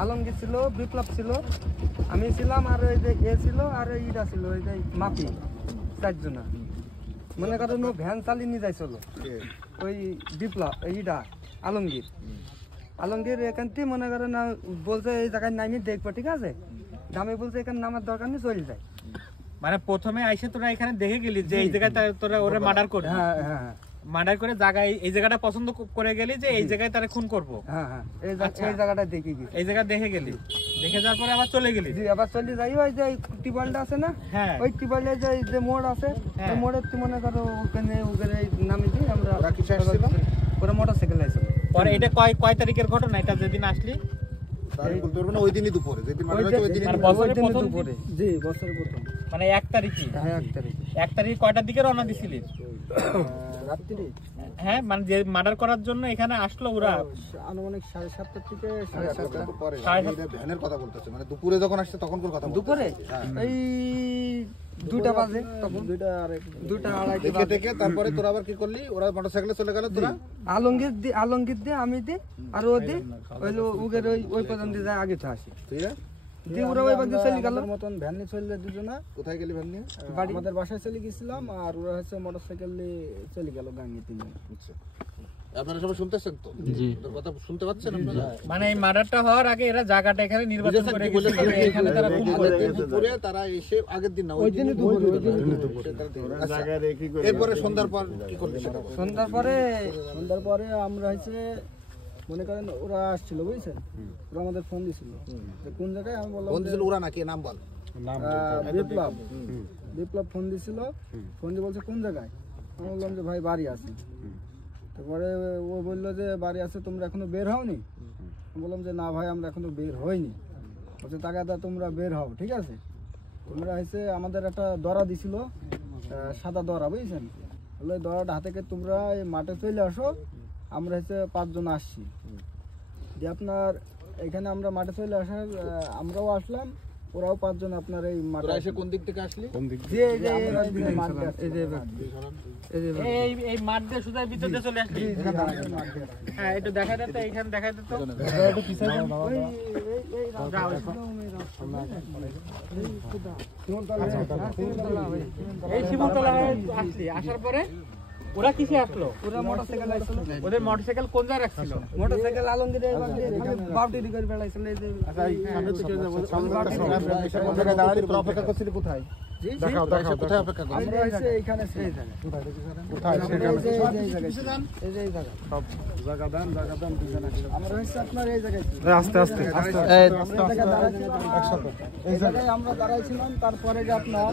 আলমগীর ছিল, বিপ্লব ছিল, আমি ছিলাম, আর ওই যে ছিল, আর ইটা ছিল ওই যে মাফি, 4 জনা। মনে করেন ও ভ্যান চালিয়ে নিয়ে যাইছিল ওই বিপ্লব, ইটা আলমগীর এখান থেকে মনে করেন বলছে এই জায়গায় নামি দেখবো, ঠিক আছে, আমি বলছে এখানে নামার দরকার নেই, চলে যায়। মানে প্রথমে আইসে তোরা এখানে দেখে গেলি যে এই জায়গায় তোরা ওরা মার্ডার করবে। হ্যাঁ হ্যাঁ, মার্ডার করে জায়গায় এই জায়গাটা পছন্দ করে গেলি যে এই জায়গায় তারা খুন করবো। হ্যাঁ হ্যাঁ, এই জায়গাটা দেখে গেছি, এই জায়গা দেখে গেলি, দেখে যাওয়ার পরে আবার চলে গেলি। জি, আবার চলে যাই ওই যে টিউবওয়েলটা আছে না, হ্যাঁ, ওই টিউবওয়েলে যে মোড় আছে, ওই মোড়ের মনে করো ওখানে নামি দিই আমরা। ওরা মোটরসাইকেল আইছিল। পরে এটা কয় তারিখের ঘটনা? এটা যেদিন আসলি ওই দিনই দুপুরে, যেদিন দুপুরে। জি, বছরের প্রথম, মানে 1 তারিখে। হ্যাঁ 1 তারিখ। 1 তারিখ কয়টার দিকে রওনা দিছিলি? রাত্রি। হ্যাঁ, মানে যে মার্ডার করার জন্য এখানে আসলো ওরা আনুমানিক 7:30 থেকে 7:30 পরে। ভ্যানের কথা বলতেছে, মানে দুপুরে যখন আসছে তখন কোন কথা? দুপুরে এই 2টা বাজে, তখন 2টা আড়াইটে থেকে। তারপরে তোরা আবার কি করলি? ওরা মোটরসাইকেলে চলে গেল, তোরা আলমগীর দিয়ে আমি দি আর ও দি হইলো উগের ওই পর্যন্ত যায়, আগে তো আসি। ঠিক আছে, দি ওরা ওই বাজে চলে গেল মতন ভ্যান নিয়ে চলে যায় দুজনা। কোথায় গেলি ভ্যান নিয়ে? আমাদের বাসায় চলে গেছিলাম, আর ওরা হচ্ছে মোটরসাইকেল নিয়ে চলে গেল গাঙ্গে 3 জন। আচ্ছা, আপনারা সবাই শুনতেছেন তো? জি, ওদের কথা শুনতে পাচ্ছেন আপনারা? মানে এই মার্ডারটা হওয়ার আগে এরা জায়গাটা এখানে নির্বাচন করে গেছে, এখানে তারা খুন করে। দুপুরে তারা এসে আগের দিন না, ওই দিনই দুপুরে। এরপরে সন্ধ্যার পর কি করলি? সন্ধ্যার পরে আমরা হচ্ছে মনে করেন ওরা আসছিল, বুঝছেন, ওরা আমাদের ফোন দিছিল যে কোন জায়গায়। আমি বললাম ফোন দিছিল ওরা, নাকি নাম বল? বিপ্লব ফোন দিছিল, ফোন দিয়ে বলছে কোন জায়গায়। আমি বললাম যে ভাই বাড়ি আছে। তারপরে ও বললো যে বাড়ি আছে, তোমরা এখনো বের হওনি? আমি বললাম যে না ভাই, আমরা এখনো বের হইনি। বলছে তাকাদা তোমরা বের হও, ঠিক আছে। তোমরা হচ্ছে আমাদের একটা দড়া দিছিল, সাদা দড়া, বুঝছেন, বললো এই দড়াটা হাতে করে তোমরা এই মাঠে চলে আসো। আমরা হচ্ছে 5 জন আসছি, যে আপনার এখানে আমরা মাঠে চলে আসার আমরাও আসলাম, ওরাও 5 জন আপনার এই মাঠে। এসে কোন দিক থেকে আসলি? এই মাঠ দিয়ে সুজার ভিতর দিয়ে চলে আসলি? হ্যাঁ, একটু দেখাই দে তো, এইখানে দেখাই দে তো। এই শিমুলতলা আসলি, আসার পরে ওরা কিসে আসলো? ওরা মোটরসাইকেল আইছিল। ওদের মোটরসাইকেল কোন জায়গায় রাখছিল? মোটরসাইকেল আলমগীর বাউটি করে বেড়াইছিল। এই যে অপেক্ষা করছিলি কোথায়? দেখাও কোথায় অপেক্ষা করছিস? আমরা হচ্ছে এইখানে কোথায়? এই যে জায়গা সব জায়গা দান আমরা হচ্ছে আপনার এই জায়গায় আস্তে আস্তে এই জায়গায় আমরা দাঁড়াইছিলাম। তারপরে যে আপনার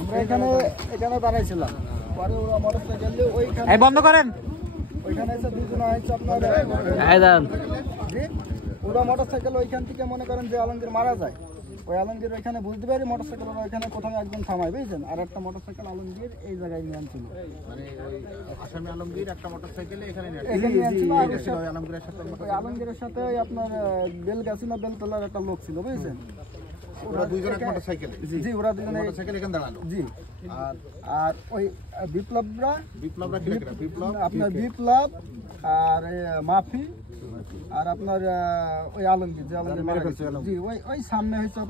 আমরা এখানে দাঁড়াইছিলাম। পরে ওরা মোটরসাইকেল দিয়ে ওইখানে বন্ধ করেন, ওইখানে এসে 2 জন হচ্ছে আপনার ওরা মোটরসাইকেল ওইখান থেকে মনে করেন যে আলমগীর মারা যায়, ওই আলমগীর ওইখানে বুঝতে পারি মোটরসাইকেল ওইখানে প্রথমে একজন থামায়, বুঝছেন, আর একটা মোটরসাইকেল আলমগীর এই জায়গায় নিয়ে আনছিল। মানে ওই আসামি আলমগীর একটা মোটরসাইকেলে এখানে নিয়ে আসছিল। আলমগীরের সাথে আপনার বেলতলার একটা লোক ছিল, বুঝছেন। ওরা 2 জন মোটরসাইকেলে। জি, ওরা 2 জন মোটরসাইকেল এখানে দাঁড়ালো। জি, আর ওই বিপ্লবরা কি লাগে? আপনার বিপ্লব আর মাফি আর আপনার ওই আলমগীর, যে আলমগীর মারা গেছে। জি, ওই সামনে হচ্ছে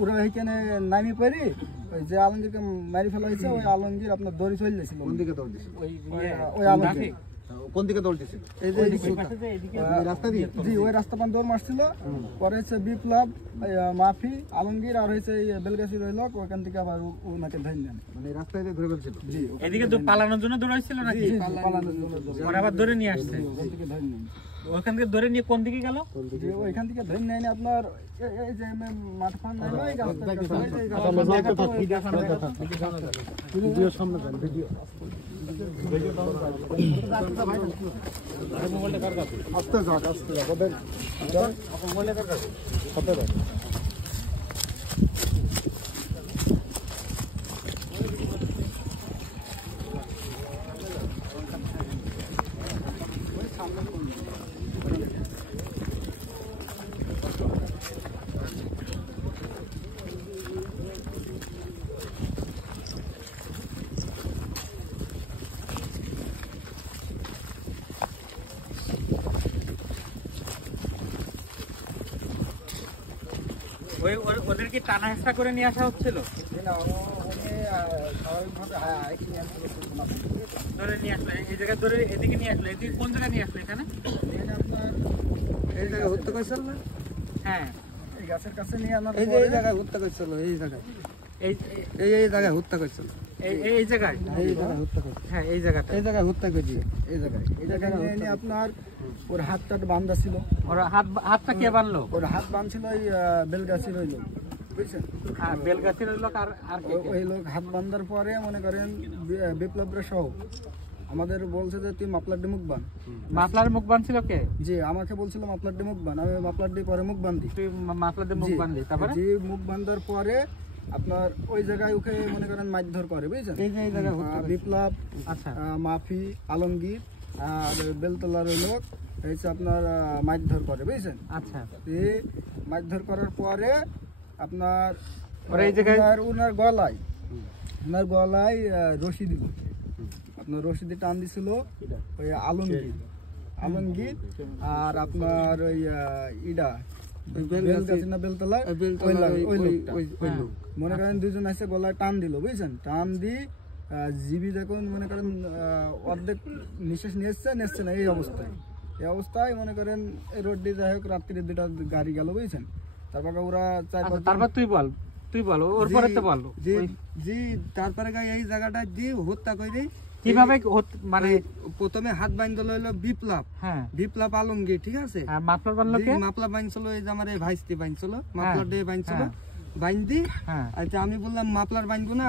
ওরা এখানে নামি পড়ি, ওই যে আলমগীরকে মারি ফেলা হয়েছে, ওই আলমগীর আপনার দড়ি চলে গেছিল। কোন দিকে দৌড় দিছিল? ওই আলমগীর কোন দিকে দৌড় দিছিল? রাস্তা দিয়ে। জি, ওই রাস্তা পান দৌড় মারছিল। পরে হচ্ছে বিপ্লব, মাফি, আলমগীর আর হচ্ছে বেলগাছি রইল, ওখান থেকে আবার ওনাকে ধরে নেন। মানে রাস্তায় ধরে ফেলছিল। জি, এদিকে পালানোর জন্য দৌড়াইছিল নাকি? পালানোর জন্য আবার ধরে নিয়ে আসছে। ওখান থেকে ধরে নেন। ওখান থেকে ধরে নিয়ে কোন দিকে গেল? ওইখান থেকে ধরে নেয়নি আপনার এই যে মাঠ ফান ভিডিও সামনে যান, ভিডিও আস্তে যাক মোবাইলটা কার কাছে? সাথে দাও। ওদের কি টানা হেঁচড়া করে নিয়ে আসা হচ্ছিল? উনি স্বাভাবিকভাবে এখানে আনছিল ধরে নিয়ে আসলো এই জায়গায়, ধরে এদিকে নিয়ে আসলো। এদিকে কোন জায়গায় নিয়ে আসলো? এখানে আপনার এই জায়গায় হত্যা করছিল না? হ্যাঁ, এই গাছের কাছে নিয়ে আনার এই যে পরে এই জায়গায় হত্যা করছিল, এই জায়গায় এই এই জায়গায় হত্যা করছিল, এই জায়গায়, এই জায়গায় হত্যা করছিল, হ্যাঁ এই জায়গাটা। এই জায়গায় হত্যা করছে। এই জায়গায় নিয়ে এনে আপনার ওর হাতটা বান্ধা ছিল। ওর হাতটা কে বানলো? ওর হাত বাঁধছিল ওই বেলগাছির ওই লোক, বুঝছেন? আর বেলগাছির লোক আর কে কে? ওই লোক হাত বান্ধার পরে মনে করেন বিপ্লবরা সহ আমাদের বলছে যে তুই মাপলার ডি মুখ বান। মাফলার মুখ বানছিল কে? জি, আমাকে বলছিল মাপলার ডি মুখ বান, আমি মাপলার ডি পরে মুখ বান্ধি। তুই মাফলার দিয়ে মুখ বানলি, তারপরে জি, মুখ বান্ধার পরে আপনার ওই জায়গায় ওকে মনে করেন মারধর করে, বুঝছেন? এই যে এই জায়গায় হত্যা করছে। বিপ্লব, আচ্ছা মাফি, আলমগীর আর বেলতলার ওই লোক হচ্ছে আপনার মারধর করে, বুঝছেন? আচ্ছা। এই মারধর করার পরে আপনার ওরা এই জায়গায় ওনার গলায় রশি দিল, আপনার রশি দিয়ে টান দিছিল ওই আলমগীর আর আপনার ওই ইডা বেলগাছি না বেলতলা ওই লোকটা। মনে করেন দুজন এসে গলায় টান দিল, বুঝছেন? টান দি জিবি যখন মনে করেন অর্ধেক নিঃশ্বাস নিচ্ছে না, এই অবস্থায় মনে করেন এই রোড দিয়ে যাই হোক রাত্রির 2টা গাড়ি গেল, বুঝছেন? তারপরে ওরা তারপর তুই বল ওর পরে তো বল। জি, তারপরে এই জায়গাটা দিয়ে হত্যা করে কিভাবে মানে প্রথমে হাত বাঁধল হইলো বিপ্লব, হ্যাঁ বিপ্লব আলমগীর, ঠিক আছে? আর মাফলার বানলো কে? মাপলা বাঁধছিল এই যে আমার এই ভাইস্তি বাঁধছিল, মাপলার দিয়ে বাঁধছিল, হ্যাঁ। বাঁধি। হ্যাঁ, আচ্ছা আমি বললাম মাপলার বাঁধবো না,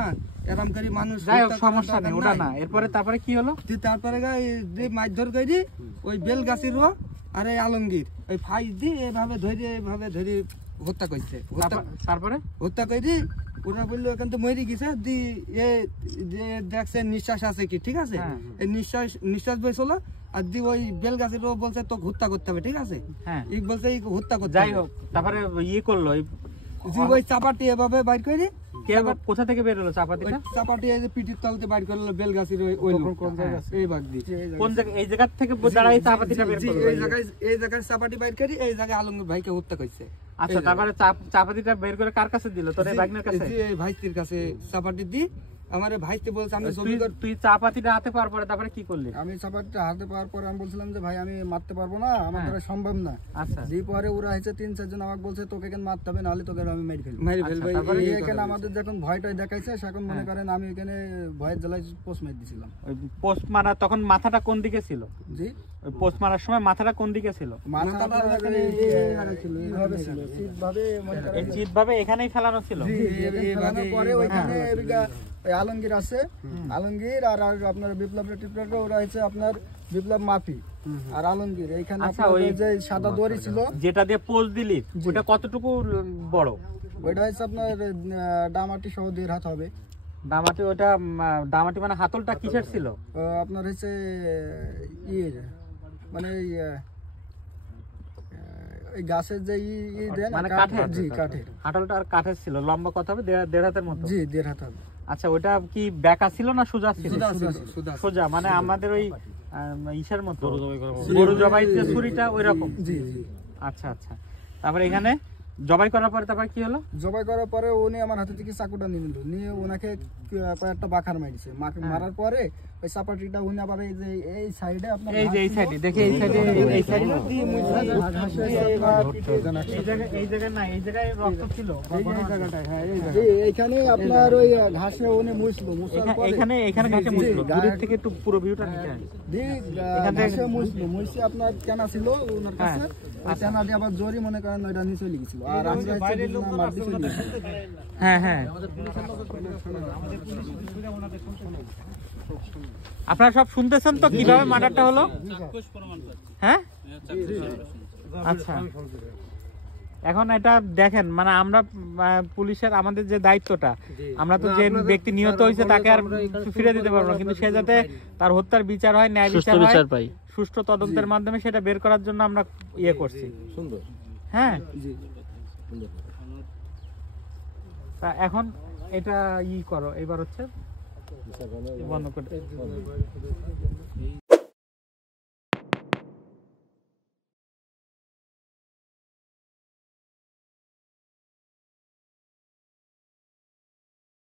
এরম করে মানুষ যাই হোক হত্যা করার সমস্যা নেই, দরকার ওটা নাই। না। এরপরে তারপরে কি হলো? তারপরে যে মারধর করি ওই বেলগাছির আর এই আলমগীর ওই ফাইজ দিয়ে এইভাবে ধরে হত্যা করছে। তারপরে হত্যা করি ওরা বললো এখান তো মরে গেছে, দি এ যে দেখছে নিঃশ্বাস আছে কি, ঠিক আছে? হ্যাঁ। এই নিঃশ্বাস বসলো আর দি ওই বেলগাছির বলছে তো হত্যা করতে হবে, ঠিক আছে? হ্যাঁ, ই বলছে হত্যা করতে যাই হবে। হোক তারপরে করলো জি, ওই চাপাটি এভাবে বাইর করে কে কোথা থেকে বের হলো চাপাতিটা? চাপাটি এই যে পিঠির তলতে বাইর করলো বেলগাছির ওই লোকটা। এই বাগ দিয়ে কোন জায়গা? এই জায়গা থেকে দাঁড়াই চাপাতিটা বের করলো? এই জায়গায় চাপাটি বাইর করি, এই জায়গায় আলমগীর ভাইকে হত্যা করছে। আচ্ছা, তারপরে চাপাতিটা বের করে কার কাছে দিল? তোর এই ভাগ্নের কাছে? জি, এই ভাইস্তির কাছে চাপাটি দি আমার ভাইস্তি বলছে আমি তুই চাপাতিটা হাতে পাওয়ার পরে তারপরে কি করলি? আমি চাপাটিটা হাতে পাওয়ার পর আমি বলছিলাম যে ভাই আমি মারতে পারবো না, আমার দ্বারা সম্ভব না। আচ্ছা, যে পরে ওরা হয়েছে 3-4 জন আমাকে বলছে তোকে কেন মারতে হবে, নাহলে তোকে আমি মেরে ফেলবো। মেরে ফেলবে। তারপরে এখানে আমাদের যখন ভয়টাই দেখাইছে সেখন মনে করেন আমি এখানে ভয়ের জ্বালায় পোস্ট মার দিছিলাম। ওই পোস্ট মারা তখন মাথাটা কোন দিকে ছিল? জি, ওই পোস্ট মারার সময় মাথাটা কোন দিকে ছিল? মাথাটা এখানে এইভাবে ছিল, সিধভাবে মনে করেন এই চিত ভাবে এখানেই ফেলানো ছিল? জি, এখানে ফেলানোর পরে ওইখানে ওই আলমগীর আছে, আলমগীর আর আপনার বিপ্লবের টিপ্লবরা ওরা হচ্ছে আপনার বিপ্লব মাফি আর আলমগীর। এইখানে আচ্ছা, আপনার ওই ওই যে সাদা দড়ি ছিল যেটা দিয়ে পোজ দিলি ওটা কতটুকু বড়? ওইটা হচ্ছে আপনার ডামাটি সহ 1.5 হাত হবে। দামাটি? ওটা দামাটি মানে হাতলটা কিসের ছিল? আপনার হচ্ছে মানে এই গাছের যে দেন মানে কাঠের? জি, কাঠের। হাতলটা আর কাঠের ছিল। লম্বা কত হবে? 1.5 হাতের মতো? জি, 1.5 হাত হবে। আচ্ছা, ওটা কি বেঁকা ছিল না সোজা ছিল? সুদা সোজা, মানে আমাদের ওই ইসের মতো গরু জবাই যে ছুরিটা ওই রকম? জি জি। আচ্ছা আচ্ছা, তারপরে এখানে জবাই করার পরে তারপর কি হলো? জবাই করার পরে উনি আমার হাতে থেকে চাকুটা নিয়ে নিল, নিয়ে ওনাকে কয়েকটা বাখার মারিছে। মারার পরে ওই চাপাটিটা উনি আবার এই যে এই সাইডে আপনার এই যে এই সাইডে দেখি, এই সাইডে এই সাইডে এই জায়গায় না, এই জায়গায় রক্ত ছিল এইখানে আপনার ওই ঘাসে উনি মুছলো, মুছার পরে এখানে ঘাসে মুছলো। দূরের থেকে একটু পুরো ভিউটা নিতে হয়। ঘাসে মুছলো, মুছে আপনার কেনা ছিল ওনার কাছে, ওই কেনা দিয়ে আবার জোরি মনে করেন ওইটা নিয়ে চলে গেছিল। আর আমরা মারতে চলে গেছি। হ্যাঁ হ্যাঁ, আপনারা সব শুনতেছেন তো কিভাবে মার্ডারটা হলো? হ্যাঁ, আচ্ছা। এখন এটা দেখেন, মানে আমরা পুলিশের আমাদের যে দায়িত্বটা, আমরা তো যে ব্যক্তি নিহত হয়েছে তাকে আর ফিরে দিতে পারবো না, কিন্তু সে যাতে তার হত্যার বিচার হয়, ন্যায় বিচার হয়, সুষ্ঠু তদন্তের মাধ্যমে সেটা বের করার জন্য আমরা ইয়ে করছি। হ্যাঁ, তা এখন এটা করো, এবার হচ্ছে বন্ধ করে